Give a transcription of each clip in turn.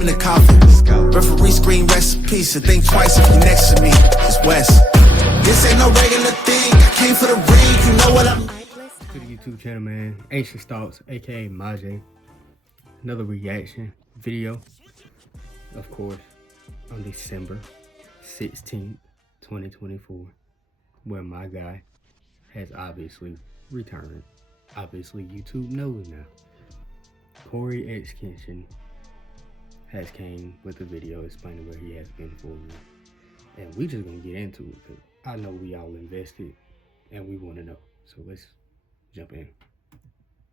in the coffin. Referee screen recipes, so think twice if you next to me. It's West. This ain't no regular thing. I came for the ring, you know what I'm. To the YouTube channel, man. Anxious Thoughts, aka Majay. Another reaction video, of course, on December 16th, 2024, where my guy has obviously returned. Obviously, YouTube knows now. Cory X Kenshin has came with a video explaining where he has been for me. And we just gonna get into it because I know we all invested and we want to know. So let's jump in.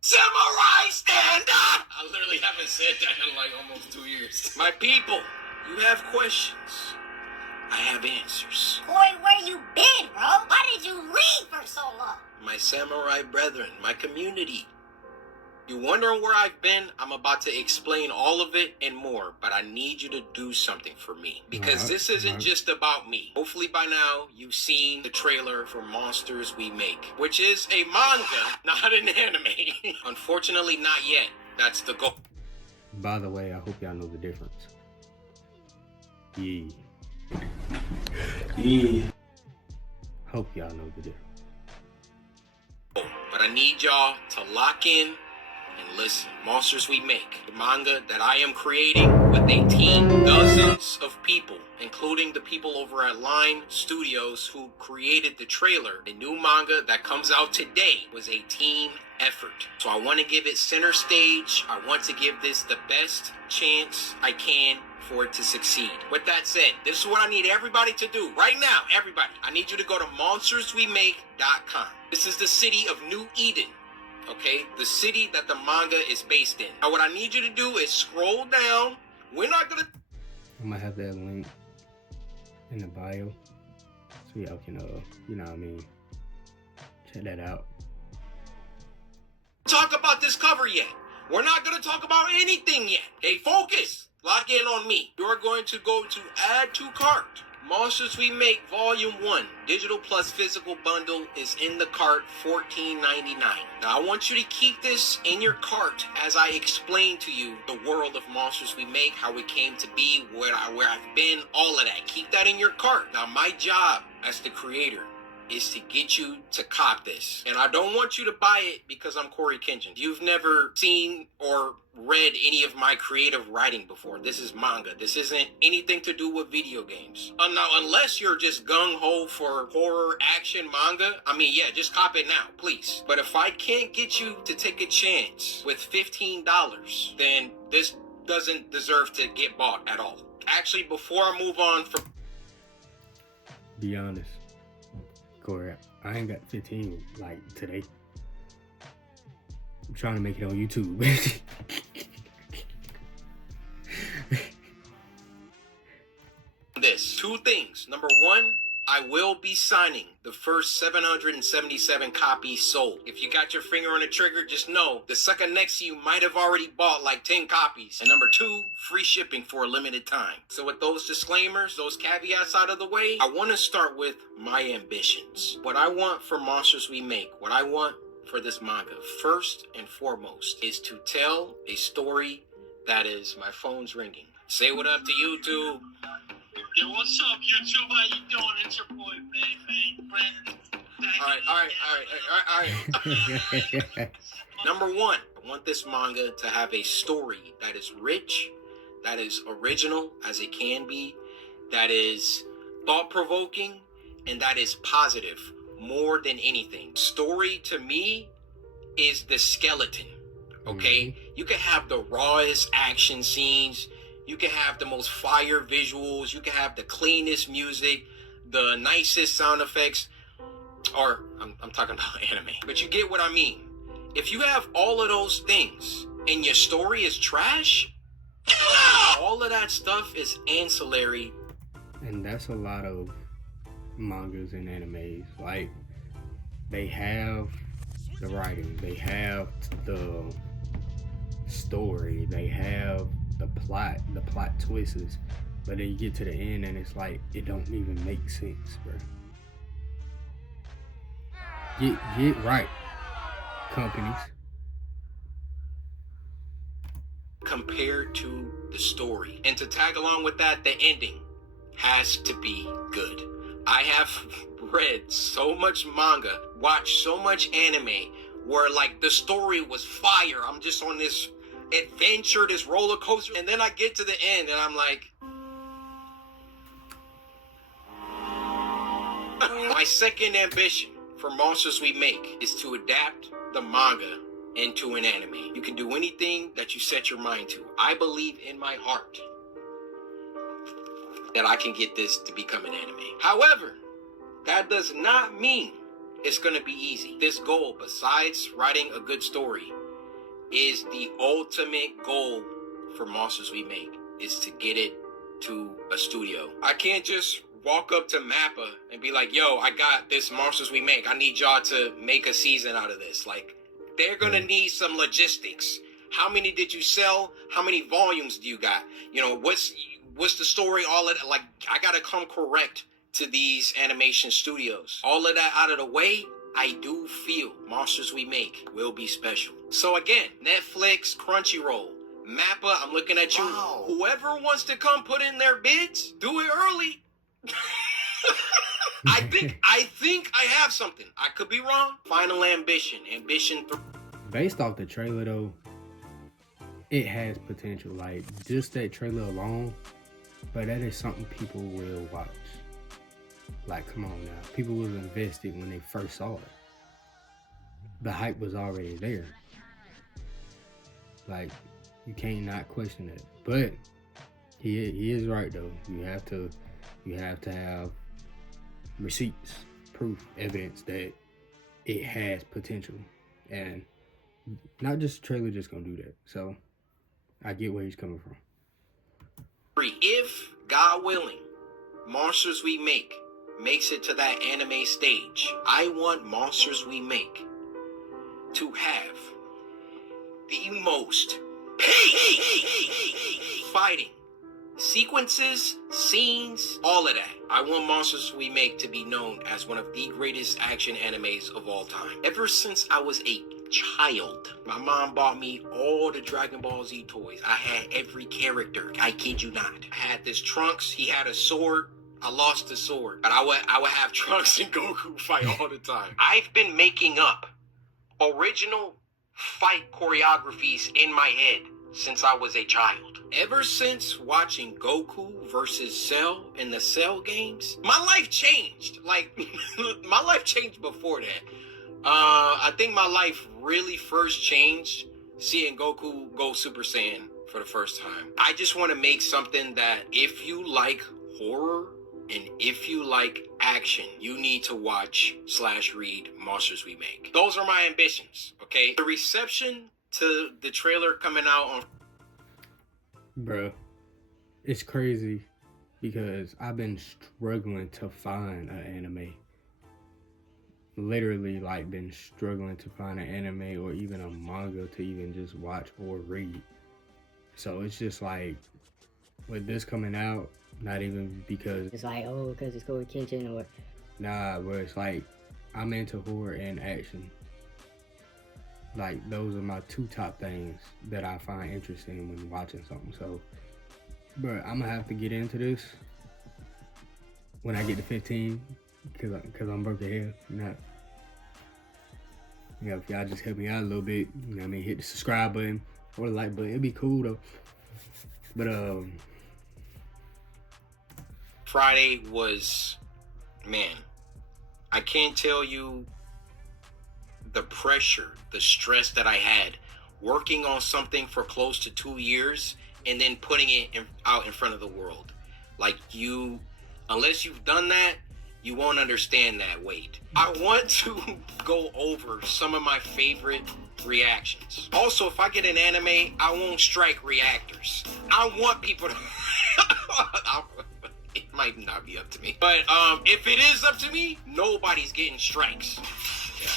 Samurai, stand up! I literally haven't said that in like almost 2 years. My people, you have questions. I have answers. Cory, where you been, bro? Why did you leave for so long? My samurai brethren, my community. You wondering where I've been? I'm about to explain all of it and more, but I need you to do something for me. Because this isn't just about me. Hopefully by now, you've seen the trailer for Monsters We Make, which is a manga, not an anime. Unfortunately, not yet. That's the goal. By the way, I hope y'all know the difference. Yeah. Hope y'all know the difference. But I need y'all to lock in and listen. Monsters We Make, the manga that I am creating with a team, dozens of people, including the people over at Line Studios who created the trailer. The new manga that comes out today was a team effort. So I want to give it center stage. I want to give this the best chance I can for it to succeed. With that said, this is what I need everybody to do right now. Everybody, I need you to go to monsterswemake.com. This is the city of New Eden. Okay, the city that the manga is based in. Now what I need you to do is scroll down. We're not gonna... I'm gonna have that link in the bio so y'all can, you know what I mean, check that out. Talk about this cover yet. We're not gonna talk about anything yet. Hey, focus. Lock in on me. You're going to go to add to cart. Monsters We Make Volume 1, digital plus physical bundle is in the cart, $14.99. Now I want you to keep this in your cart as I explain to you the world of Monsters We Make, how it came to be, where I've been, all of that. Keep that in your cart. Now my job as the creator is to get you to cop this. And I don't want you to buy it because I'm Cory Kenshin. You've never seen or read any of my creative writing before. This is manga. This isn't anything to do with video games. Now, unless you're just gung-ho for horror action manga, I mean, yeah, just cop it now, please. But if I can't get you to take a chance with $15, then this doesn't deserve to get bought at all. Actually, before I move on from... Be honest, Cory, I ain't got 15 like today. I'm trying to make it on YouTube. This. Two things. Number one, I will be signing the first 777 copies sold. If you got your finger on the trigger, just know the sucker next to you might have already bought like 10 copies. And number two, free shipping for a limited time. So with those disclaimers, those caveats out of the way, I want to start with my ambitions. What I want for Monsters We Make, what I want for this manga, first and foremost, is to tell a story that is... My phone's ringing. Say what up to YouTube. Yo, what's up, YouTube? How you doing? It's your boy, Big All right. Number one, I want this manga to have a story that is rich, that is original as it can be, that is thought-provoking, and that is positive more than anything. Story to me is the skeleton, okay? You can have the rawest action scenes, you can have the most fire visuals, you can have the cleanest music, the nicest sound effects, or I'm talking about anime, but you get what I mean. If you have all of those things and your story is trash, all of that stuff is ancillary. And that's a lot of mangas and animes. Like, they have the writing, they have the story, they have the plot twists, but then you get to the end and it's like it don't even make sense, bro. Get right, companies. compared to the story. And to tag along with that, the ending has to be good. I have read so much manga, watched so much anime where like the story was fire. I'm just on this adventure, this roller coaster, and then I get to the end and I'm like, my second ambition for Monsters We Make is to adapt the manga into an anime. You can do anything that you set your mind to. I believe in my heart that I can get this to become an anime. However, that does not mean it's gonna be easy. This goal, besides writing a good story, is the ultimate goal for Monsters We Make, is to get it to a studio. I can't just walk up to Mappa and be like, yo, I got this Monsters We Make. I need y'all to make a season out of this. Like, they're gonna need some logistics. How many did you sell? How many volumes do you got? You know, what's the story? All of that. Like, I gotta come correct to these animation studios. All of that out of the way, I do feel Monsters We Make will be special. So again, Netflix, Crunchyroll, Mappa, I'm looking at you. Wow. Whoever wants to come put in their bids, do it early. I think I have something. I could be wrong. Final ambition 3. Based off the trailer though, it has potential. Like just that trailer alone, but that is something people will watch. Like, come on now. People was invested when they first saw it. The hype was already there. Like, you can't not question it. But he is right though. You have to have receipts, proof, evidence that it has potential. And not just the trailer just gonna do that. So I get where he's coming from. If, God willing, Monsters We Make makes it to that anime stage, I want Monsters We Make to have the most fighting sequences, scenes, all of that. I want Monsters We Make to be known as one of the greatest action animes of all time. Ever since I was a child, my mom bought me all the Dragon Ball Z toys. I had every character. I kid you not. I had this Trunks. He had a sword. I lost the sword. But I would have Trunks and Goku fight all the time. I've been making up original fight choreographies in my head since I was a child. Ever since watching Goku versus Cell in the Cell games, my life changed. Like, my life changed before that. I think my life really first changed seeing Goku go Super Saiyan for the first time. I just want to make something that if you like horror and if you like action, you need to watch / read Monsters We Make. Those are my ambitions, okay? The reception to the trailer coming out on... Bro, it's crazy because I've been struggling to find an anime. Literally, like, been struggling to find an anime or even a manga to even just watch or read. So it's just like, with this coming out, not even because it's like, oh, because it's Cory Kitchen or... Nah, where it's like, I'm into horror and action. Like, those are my two top things that I find interesting when watching something. So, bro, I'm gonna have to get into this when I get to 15, because I'm broke ahead. Not, you know, if y'all just help me out a little bit, you know what I mean, hit the subscribe button or the like button. It'd be cool though. But Friday was, man, I can't tell you the pressure, the stress that I had working on something for close to 2 years and then putting it out in front of the world. Like, you, unless you've done that, you won't understand that weight. I want to go over some of my favorite reactions. Also, if I get an anime, I won't strike reactors. I want people to... It might not be up to me. But if it is up to me, nobody's getting strikes.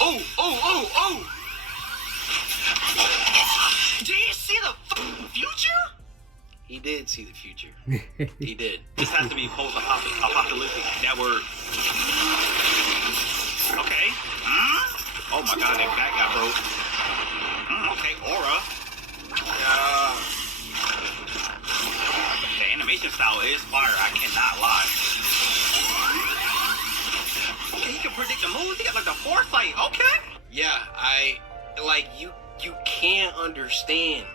Oh! Did you see the future? He did see the future. He did. This has to be post-apocalyptic. That word. Okay. Oh my God, that guy broke. Okay, aura. animation style is fire. I cannot lie. Okay, he can predict the moves. He got like the foresight. Okay. Yeah, you can't understand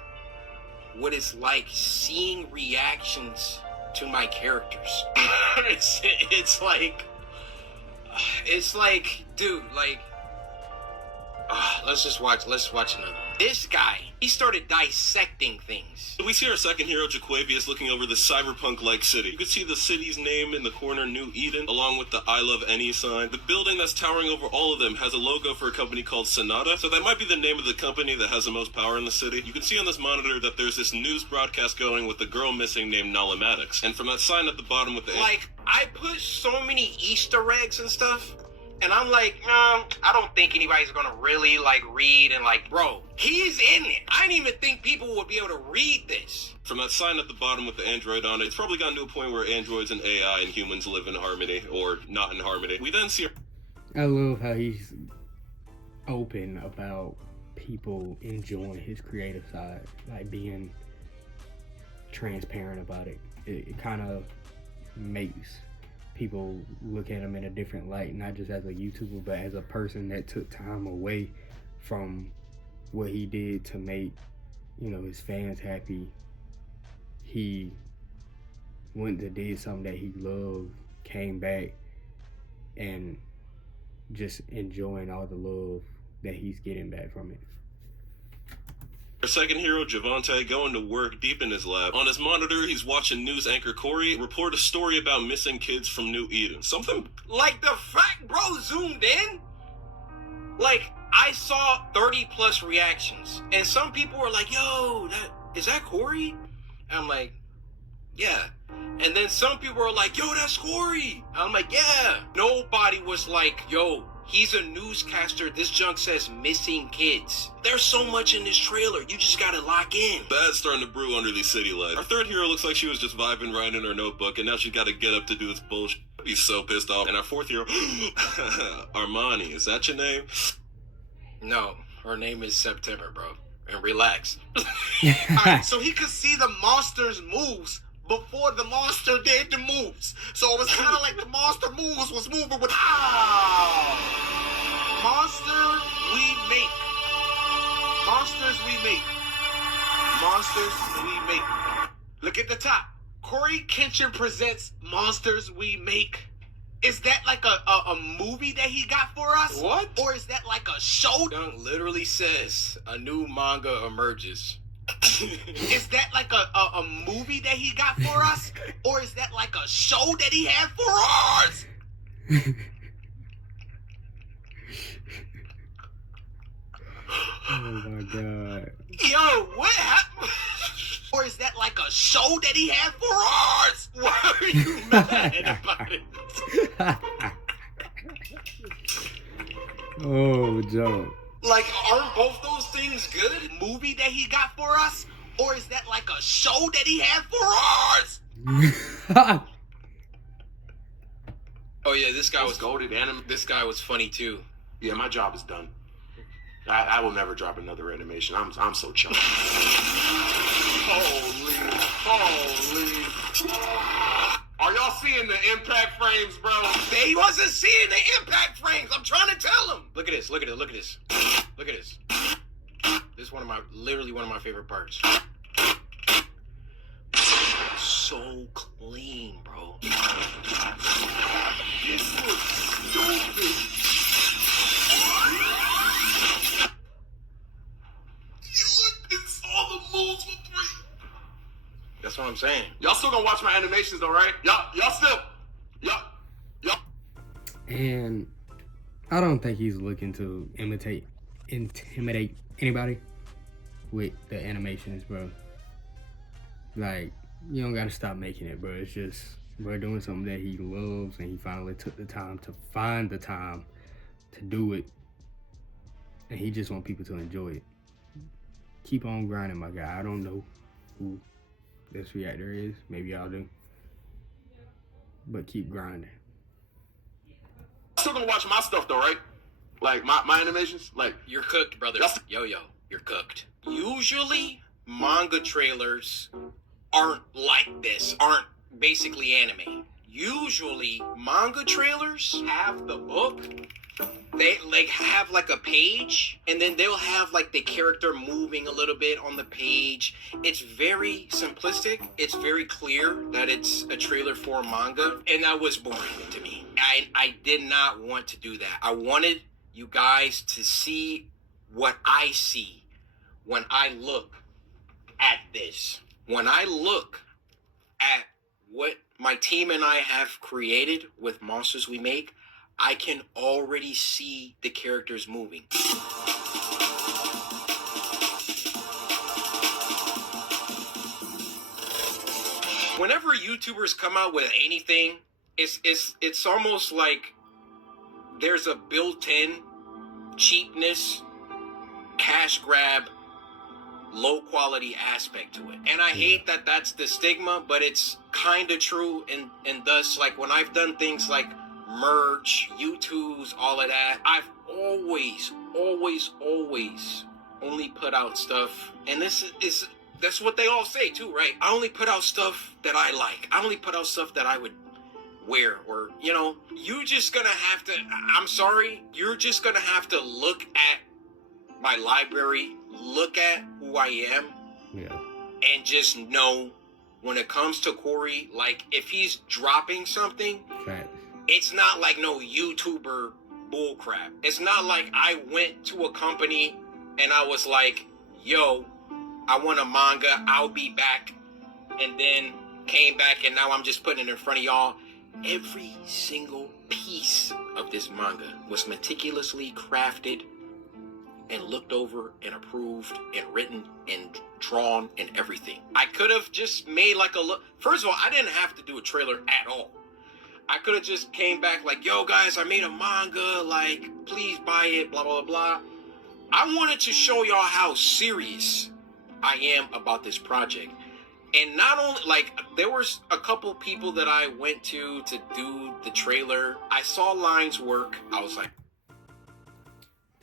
what it's like seeing reactions to my characters. it's like, dude, like, let's watch another one. This guy, he started dissecting things. We see our second hero, Jaquavius, looking over the cyberpunk-like city. You can see the city's name in the corner, New Eden, along with the I Love Any sign. The building that's towering over all of them has a logo for a company called Sonata, so that might be the name of the company that has the most power in the city. You can see on this monitor that there's this news broadcast going with a girl missing named Nalamatics. And from that sign at the bottom with the... Like, I put so many Easter eggs and stuff, and I'm like, I don't think anybody's gonna really, like, read and, like, bro, he's in it. I didn't even think people would be able to read this. From that sign at the bottom with the android on it, it's probably gotten to a point where androids and AI and humans live in harmony, or not in harmony. We then see... I love how he's open about people enjoying his creative side, like being transparent about it. It kind of makes people look at him in a different light, not just as a YouTuber, but as a person that took time away from what he did to make, you know, his fans happy. He went and did something that he loved, came back, and just enjoying all the love that he's getting back from it. Our second hero, Javante, going to work deep in his lab. On his monitor, he's watching news anchor Cory report a story about missing kids from New Eden. Something... Like, the fact bro zoomed in, like, I saw 30 plus reactions, and some people were like, yo, is that Cory? And I'm like, yeah. And then some people were like, yo, that's Cory. I'm like, yeah. Nobody was like, yo, he's a newscaster. This junk says missing kids. There's so much in this trailer. You just gotta lock in. Bad's starting to brew under these city lights. Our third hero looks like she was just vibing right in her notebook, and now she's got to get up to do this bullshit. He's so pissed off. And our fourth hero, Armani, is that your name? No, her name is September, bro. And relax. Alright, so he could see the monster's moves before the monster did the moves. So it was kind of like the monster moves was moving with monster we make. Monsters we make. Monsters we make. Look at the top. Cory Kenshin presents Monsters We Make. Is that like a movie that he got for us? What? Or is that like a show? Dunk literally says a new manga emerges. Is that like a movie that he got for us? Or is that like a show that he had for us? Oh my god. Yo, what happened? Or is that like a show that he had for us? Why are you mad about it? Oh, Joe. Like, aren't both those things good? Movie that he got for us? Or is that like a show that he had for us? Oh yeah, this guy was goated. This guy was funny too. Yeah, my job is done. I will never drop another animation. I'm so chuffed. Holy. Are y'all seeing the impact frames, bro? They wasn't seeing the impact frames. I'm trying to tell him. Look at this. Look at this. Look at this. This is literally one of my favorite parts. So clean, bro. This looks stupid. It's all the moves for free. That's what I'm saying. Y'all still gonna watch my animations though, right? Y'all still. And I don't think he's looking to intimidate anybody with the animations, bro. Like, you don't gotta stop making it, bro. It's just, bro, doing something that he loves, and he finally took the time to find the time to do it. And he just want people to enjoy it. Keep on grinding, my guy. I don't know who this reactor is. Maybe y'all do. But keep grinding. Still gonna watch my stuff though, right? Like my animations? Like, You're cooked, brother. Yo, you're cooked. Usually, manga trailers aren't like this, aren't basically anime. Usually, manga trailers have the book. They like have like a page, and then they'll have like the character moving a little bit on the page. It's very simplistic. It's very clear that it's a trailer for manga, and that was boring to me. I did not want to do that. I wanted you guys to see what I see when I look at this. When I look at what my team and I have created with Monsters We Make, I can already see the characters moving. Whenever YouTubers come out with anything, it's almost like there's a built-in cheapness, cash grab, low quality aspect to it. And I hate that that's the stigma, but it's kind of true. And thus, like when I've done things like merch, YouTubes, all of that, I've always only put out stuff. And that's what they all say too, right? I only put out stuff that I like. I only put out stuff that I would wear, or, you know, you just gonna have to, I'm sorry, you're just gonna have to look at my library, look at who I am, and just know when it comes to Cory, like if he's dropping something, it's not like no YouTuber bullcrap. It's not like I went to a company and I was like, yo, I want a manga, I'll be back, and then came back and now I'm just putting it in front of y'all. Every single piece of this manga was meticulously crafted and looked over and approved and written and drawn and everything. I could have just made like a look. First of all, I didn't have to do a trailer at all. I could have just came back like, yo guys, I made a manga, like, please buy it, blah, blah, blah. I wanted to show y'all how serious I am about this project. And not only, like, there was a couple people that I went to do the trailer. I saw lines work. I was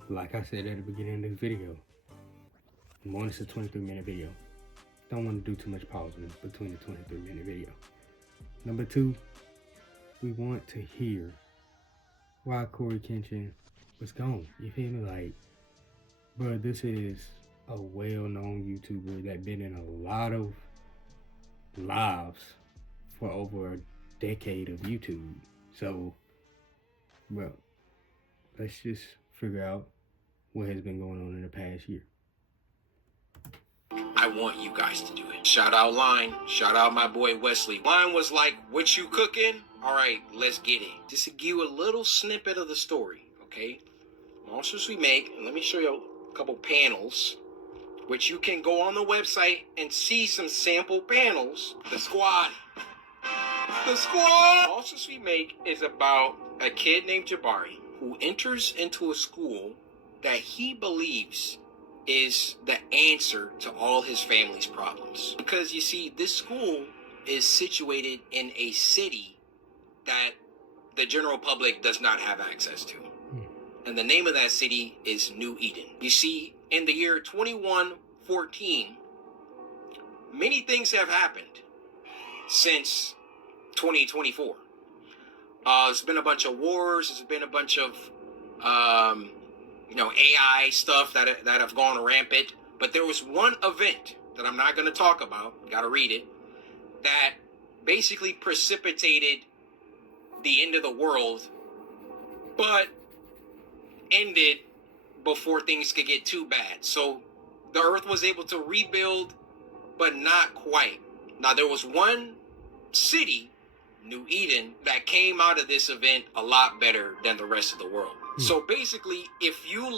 like I said at the beginning of this video, one, it's a 23-minute video. Don't want to do too much pausing between the 23-minute video. Number two, we want to hear why Cory Kenshin was gone. You feel me? Like, bro, this is a well-known YouTuber that been in a lot of lives for over a decade of YouTube. So, bro, let's just figure out what has been going on in the past year. I want you guys to do it. Shout out Line. Shout out my boy Wesley. Line was like, what you cooking? All right, let's get it. Just to give you a little snippet of the story, okay? Monsters We Make, and let me show you a couple panels, which you can go on the website and see some sample panels. The squad. Monsters We Make is about a kid named Jabari who enters into a school that he believes is the answer to all his family's problems. Because you see, this school is situated in a city that the general public does not have access to. And the name of that city is New Eden. You see, in the year 2114, many things have happened since 2024. There's been a bunch of wars. There's been a bunch of, AI stuff that have gone rampant. But there was one event that I'm not going to talk about, got to read it, that basically precipitated the end of the world, but ended before things could get too bad. So the earth was able to rebuild, but not quite. Now, there was one city, New Eden, that came out of this event a lot better than the rest of the world. So basically, if you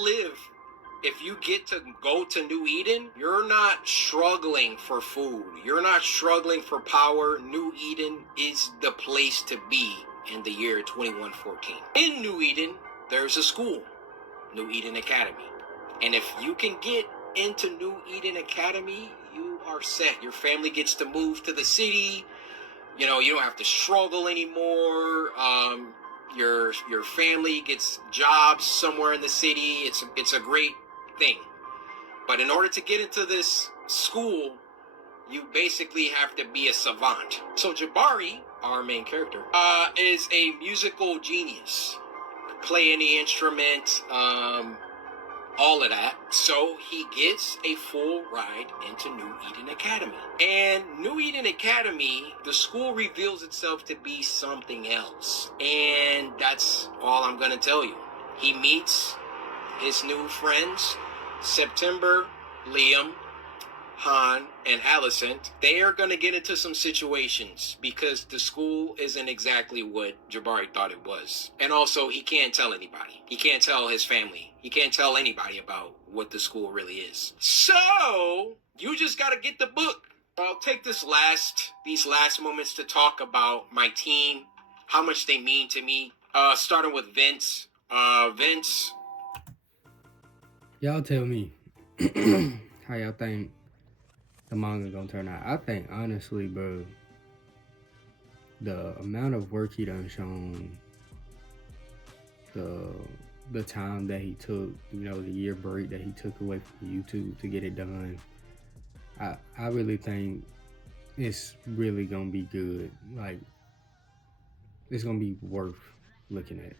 get to go to New Eden, you're not struggling for food. You're not struggling for power. New Eden is the place to be in the year 2114. In New Eden, there's a school, New Eden Academy. And if you can get into New Eden Academy, you are set. Your family gets to move to the city. You know, you don't have to struggle anymore. Your family gets jobs somewhere in the city. It's a great thing. But in order to get into this school, you basically have to be a savant. So Jabari, our main character, is a musical genius. Play any instrument, all of that. So he gets a full ride into New Eden Academy. And New Eden Academy, the school reveals itself to be something else. And that's all I'm gonna tell you. He meets his new friends, September, Liam, Han, and Alicent. They are going to get into some situations because the school isn't exactly what Jabari thought it was. And also, he can't tell anybody. He can't tell his family. He can't tell anybody about what the school really is. So, you just got to get the book. I'll take these last moments to talk about my team, how much they mean to me. Starting with Vince. Vince. Y'all tell me how y'all think the manga gonna turn out. I think honestly, bro, the amount of work he done shown, the time that he took, the year break that he took away from YouTube to get it done, I really think it's really gonna be good. Like, it's gonna be worth looking at.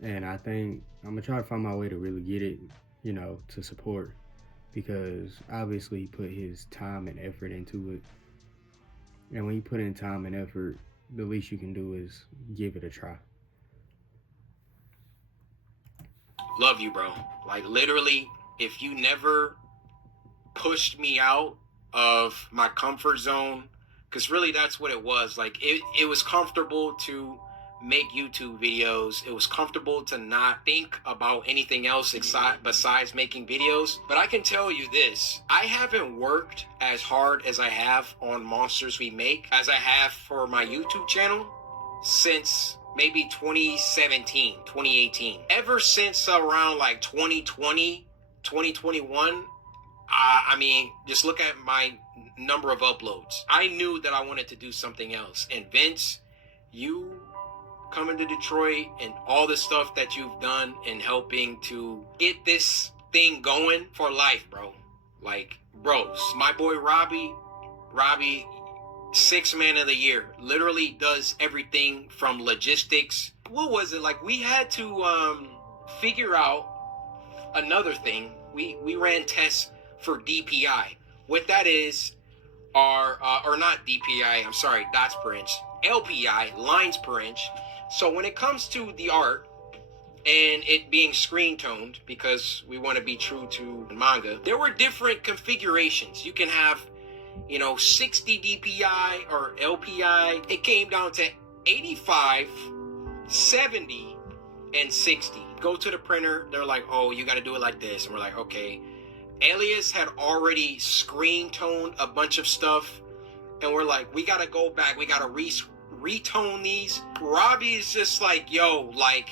And I think I'm gonna try to find my way to really get it, to support, because obviously he put his time and effort into it. And when you put in time and effort, the least you can do is give it a try. Love you, bro. Like, literally, if you never pushed me out of my comfort zone, because really that's what it was. Like, it was comfortable to make YouTube videos. It was comfortable to not think about anything else besides making videos. But I can tell you this, I haven't worked as hard as I have on Monsters We Make as I have for my YouTube channel since maybe 2017, 2018. Ever since around like 2020, 2021, I mean, just look at my number of uploads. I knew that I wanted to do something else. And Vince, you coming to Detroit and all the stuff that you've done in helping to get this thing going for life, bro. Like, bros, my boy Robbie, 6th man of the year, literally does everything from logistics. What was it? Like, we had to figure out another thing. We ran tests for DPI. What that is are, or not DPI, I'm sorry, dots per inch. LPI, lines per inch. So when it comes to the art and it being screen toned, because we want to be true to manga, there were different configurations. You can have, 60 DPI or LPI. It came down to 85, 70, and 60. Go to the printer. They're like, oh, you got to do it like this. And we're like, okay. Alias had already screen toned a bunch of stuff. And we're like, we got to go back. We got to retone these. Robbie is just like, yo, like,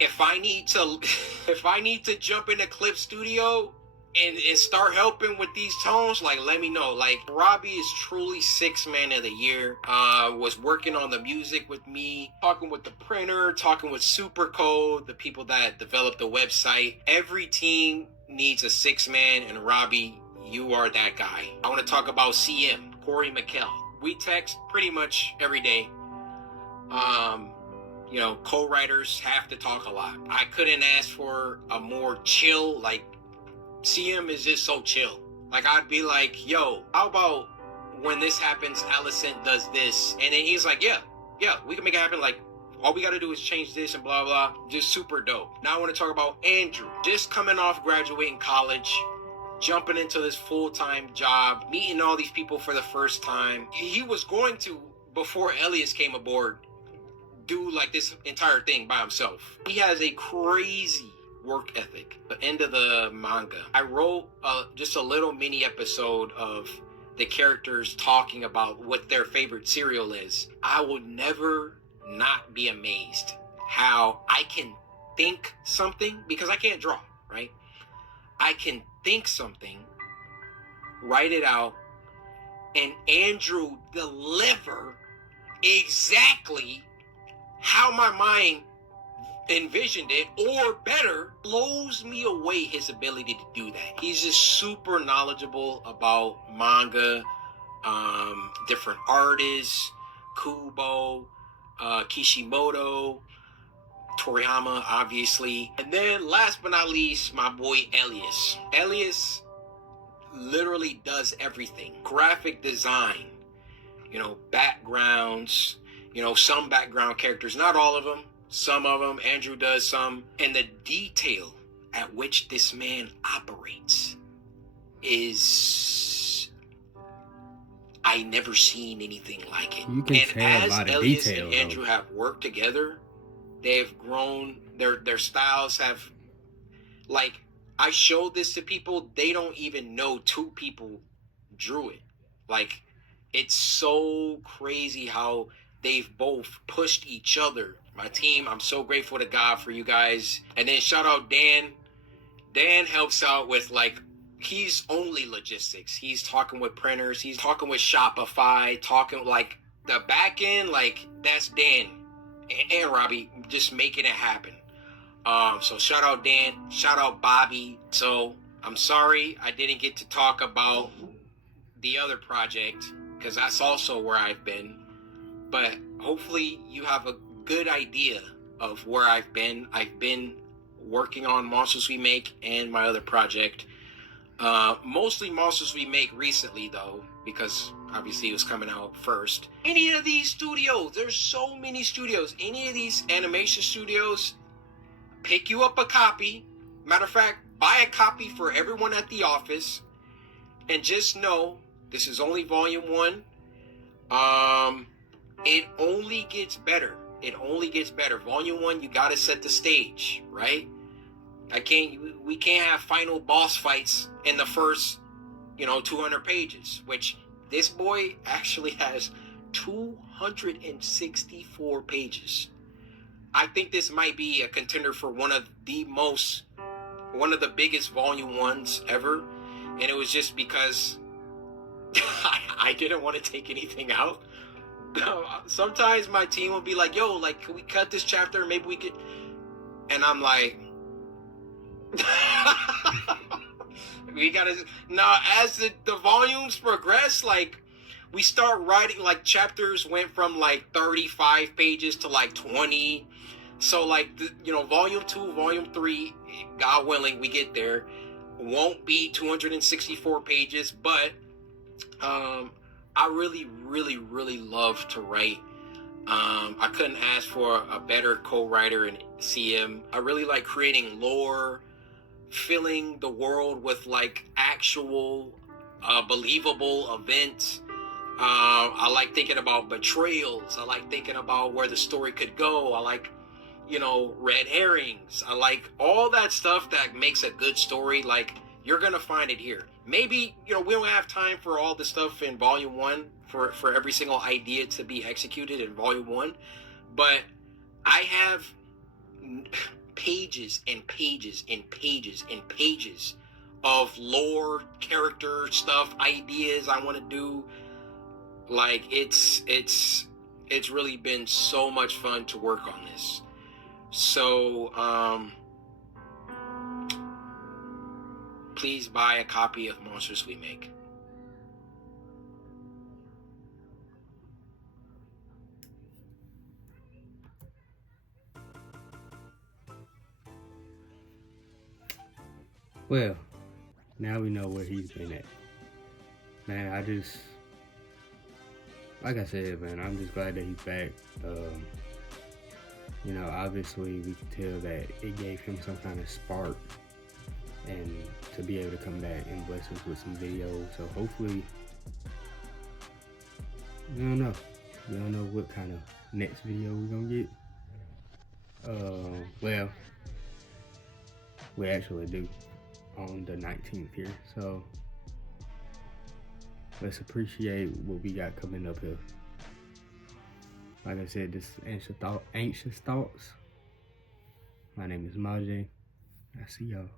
if I need to jump into Clip Studio and start helping with these tones, like, let me know. Like, Robbie is truly 6th man of the year. Was working on the music with me, talking with the printer, talking with Supercode, the people that developed the website. Every team needs a 6th man, and Robbie, you are that guy. I want to talk about CM, Cory McKell. We text pretty much every day. Co-writers have to talk a lot. I couldn't ask for a more chill, like, CM is just so chill. Like, I'd be like, yo, how about when this happens, Alicent does this? And then he's like, yeah, we can make it happen. Like, all we got to do is change this and blah, blah. Just super dope. Now I want to talk about Andrew. Just coming off graduating college, jumping into this full-time job, meeting all these people for the first time. He was going to, before Elias came aboard, do like this entire thing by himself. He has a crazy work ethic. The end of the manga, I wrote just a little mini episode of the characters talking about what their favorite cereal is. I will never not be amazed how I can think something, because I can't draw, right? I can think something, write it out, and Andrew deliver exactly how my mind envisioned it, or better, blows me away his ability to do that. He's just super knowledgeable about manga, different artists, Kubo, Kishimoto, Toriyama, obviously. And then last but not least, my boy Elias. Elias literally does everything. Graphic design, backgrounds, some background characters, not all of them, some of them. Andrew does some. And the detail at which this man operates is, I never seen anything like it. You can tell by the Elias detail, and Andrew have worked together, they've grown. Their styles have, like, I showed this to people, they don't even know two people drew it. Like, it's so crazy how they've both pushed each other. My team, I'm so grateful to God for you guys. And then shout out Dan. Dan helps out with, like, he's only logistics. He's talking with printers. He's talking with Shopify, talking, like, the back end, like, that's Dan and Robbie just making it happen. So shout out Dan, shout out Bobby. So I'm sorry I didn't get to talk about the other project, because that's also where I've been. But hopefully you have a good idea of where I've been. I've been working on Monsters We Make and my other project. Mostly Monsters We Make recently, though, because obviously it was coming out first. Any of these studios, there's so many studios. Any of these animation studios, pick you up a copy. Matter of fact, buy a copy for everyone at the office. And just know, this is only volume 1. It only gets better. It only gets better. Volume 1, you gotta set the stage, right? We can't have final boss fights in the first, 200 pages, which this boy actually has 264 pages. I think this might be a contender for one of the biggest volume 1s ever. And it was just because I didn't want to take anything out. Sometimes my team will be like, yo, like, can we cut this chapter? Maybe we could. And I'm like, we gotta. Now, as the volumes progress, like, we start writing, like, chapters went from like 35 pages to like 20. So, like, volume 2, volume 3, God willing, we get there, won't be 264 pages, but I really, really, really love to write. I couldn't ask for a better co-writer in CM. I really like creating lore, filling the world with, like, actual believable events. I like thinking about betrayals. I like thinking about where the story could go. I like, red herrings. I like all that stuff that makes a good story. Like, you're gonna find it here. Maybe, we don't have time for all the stuff in volume 1 for every single idea to be executed in volume 1, but I have pages and pages and pages and pages of lore, character stuff, ideas I want to do. Like, it's really been so much fun to work on this. So, please buy a copy of Monsters We Make. Well, now we know where he's been at. Man, like I said, man, I'm just glad that he's back. Obviously we can tell that it gave him some kind of spark, and to be able to come back and bless us with some videos. So hopefully, we don't know what kind of next video we're gonna get. Well, we actually do on the 19th here, so let's appreciate what we got coming up here. Like I said, this is Anxious Thoughts. My name is Majay. I see y'all.